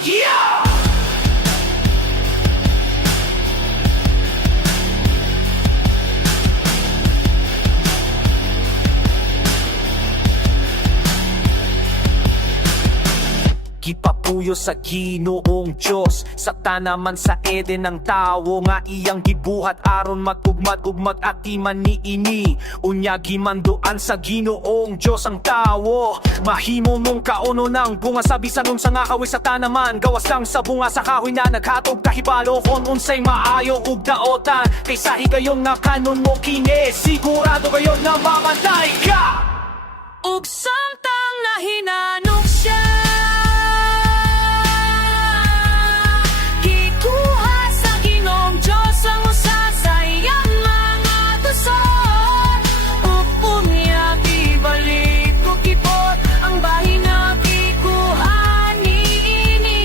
Yeah! Gipapuyo sa Ginoong Diyos, sa tanaman sa Eden ng tao nga iyang gibuhat aron magugmad-ugmad at iman niini. Unya gimanduan sa Ginoong Diyos ang tao, mahimo mong kaono ng bunga sa bisan unsa nga kawi sa tanaman. Gawas lang sa bunga sa kahoy na naghatog kahibalo kon unsay maayo ug daotan. Kaysa higayon nga kanon mo kini, sigurado kayo na mamatay ka. Ug samtang nahinanok siya, gikuha sa Ginoong Diyos ang usa sa iyang mga tusod. Ug unya ibalik ko kibot ang bahin nga gikuha niini.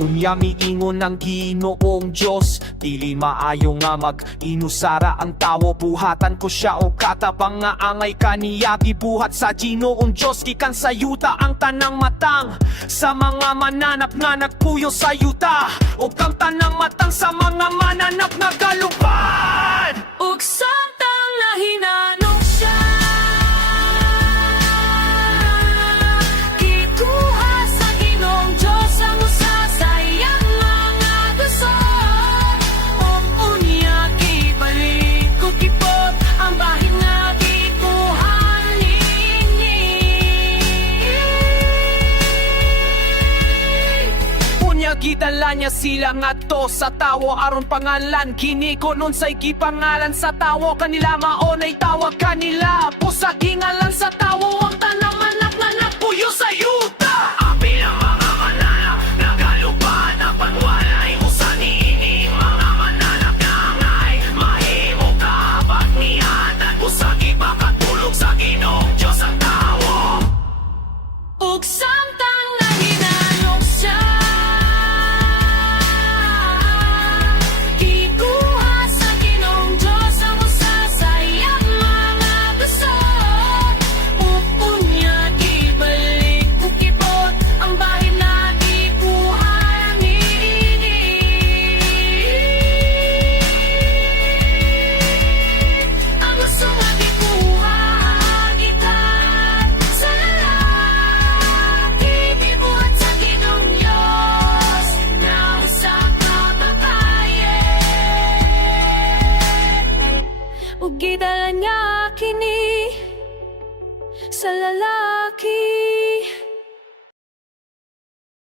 Unya miingon ng Ginoong Diyos, dili maayo nga mag-inusara ang tawo. Buhatan ko siya o katabang nga angay kaniya. Gibuhat sa Ginoong Diyos, gikan sa yuta ang tanang matang sa mga mananap nga nagpuyo sa yuta, o kang tanang matang sa mga mananap nga galupan. Ug samtang nahinanok siya, gikuha sa Ginoong Diyos ang usa sa iyang mga tusod. Ug unya ibalik ko kibot ang bahin nga gikuha niini. Unya gidala niya sila ngadto sa tawo aron pangalan kini kon unsay gipangalan sa tawo kanila maonay tawag kanila. Pusag ingalan sa tawo ang tanang manak na nagpuyo sa yuta. Apil ang mga mananap nagalupan ang panwalay mo sa niini. Mga mananap ngangay mahimo ka pagniatan. Pusag ipakatulog sa Ginoong Diyos ang tawo. Ug samtang nahinanok siya, gikuha sa Ginoong Diyos ang usa sa iyang mga tusod. Ug unya ibalik ko kibot ang bahin na gikuha niini. Ang gusto nga gikuha gikan sa lalaki, gibuhat sa Ginoong Diyos na usa ka babaye. Ug gidalan nga kini sa lalaki.